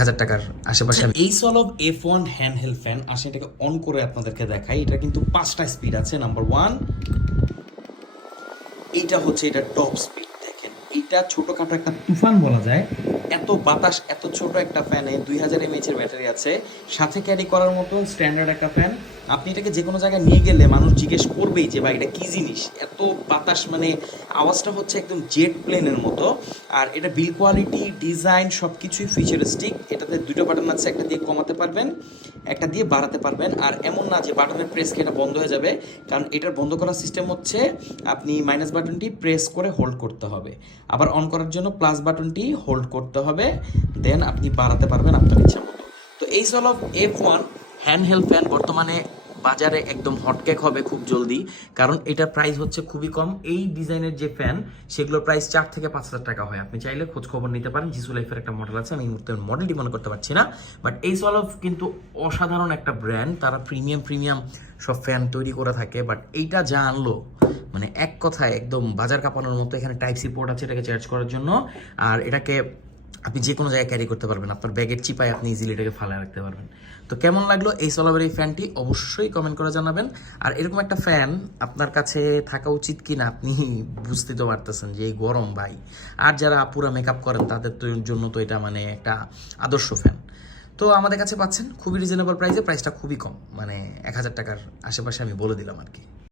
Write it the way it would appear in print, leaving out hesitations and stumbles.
1000 টাকার আশেপাশে। এই সলভ F1 হ্যান্ডহেল্ড ফ্যান আসলে এটাকে অন করে আপনাদেরকে দেখাই। এটা কিন্তু 5টা স্পিড আছে। নাম্বার 1, এইটা হচ্ছে এটা টপ স্পিড। দেখেন এটা ছোটখাটো একটা তুফান বলা যায়। এত বাতাস, এত ছোট একটা ফ্যানে 2000 mAh এর ব্যাটারি আছে, সাথে ক্যারি করার মতন স্ট্যান্ডার্ড একটা ফ্যান। আপনি এটাকে যে কোনো জায়গায় নিয়ে গেলে মানুষ জিজ্ঞেস করবেই যে ভাই এটা কী জিনিস, এত বাতাস, মানে আওয়াজটা হচ্ছে একদম জেট প্লেনের মতো। আর এটা বিল কোয়ালিটি, ডিজাইন সব কিছুই ফিচারিস্টিক। এটাতে দুটো বাটন আছে, একটা দিয়ে কমাতে পারবেন, একটা দিয়ে বাড়াতে পারবেন। আর এমন না যে বাটনের প্রেস খেয়ে এটা বন্ধ হয়ে যাবে, কারণ এটার বন্ধ করার সিস্টেম হচ্ছে আপনি মাইনাস বাটনটি প্রেস করে হোল্ড করতে হবে, আবার অন করার জন্য প্লাস বাটনটি হোল্ড করতে হবে, দেন আপনি বাড়াতে পারবেন আপনার ইচ্ছা মতো। তো এই সলভ F1 হ্যান্ডহেল্ড ফ্যান বর্তমানে বাজারে একদম হটকেক হবে খুব জলদি, কারণ এটার প্রাইস হচ্ছে খুবই কম। এই ডিজাইনের যে ফ্যান সেগুলোর প্রাইস 4 থেকে 5 হাজার টাকা হয়। আপনি চাইলে খোঁজ খবর নিতে পারেন। জিসু লাইফের একটা মডেল আছে, আমি এই মুহূর্তে মডেলটি মনে করতে পারছি না, বাট এই সলভ কিন্তু অসাধারণ একটা ব্র্যান্ড। তারা প্রিমিয়াম সব ফ্যান তৈরি করে থাকে, বাট এইটা যা আনলো মানে এক কথায় একদম বাজার কাঁপানোর মতো। এখানে টাইপ সি পোর্ট আছে এটাকে চার্জ করার জন্য, আর এটাকে আপনি যে কোনো জায়গায় ক্যারি করতে পারবেন। আপনার ব্যাগের চিপায় আপনি ইজিলি এটাকে ফালায় রাখতে পারবেন। তো কেমন লাগলো এই সলাবের এই ফ্যানটি অবশ্যই কমেন্ট করে জানাবেন। আর এরকম একটা ফ্যান আপনার কাছে থাকা উচিত কি না আপনি বুঝতে তো পারতেছেন যে এই গরম ভাই। আর যারা পুরো মেকআপ করেন তাদের তো জন্য তো এটা মানে একটা আদর্শ ফ্যান। তো আমাদের কাছে পাচ্ছেন খুবই রিজনেবল প্রাইসে, প্রাইসটা খুবই কম, মানে 1000 টাকার আশেপাশে আমি বলে দিলাম আর কি।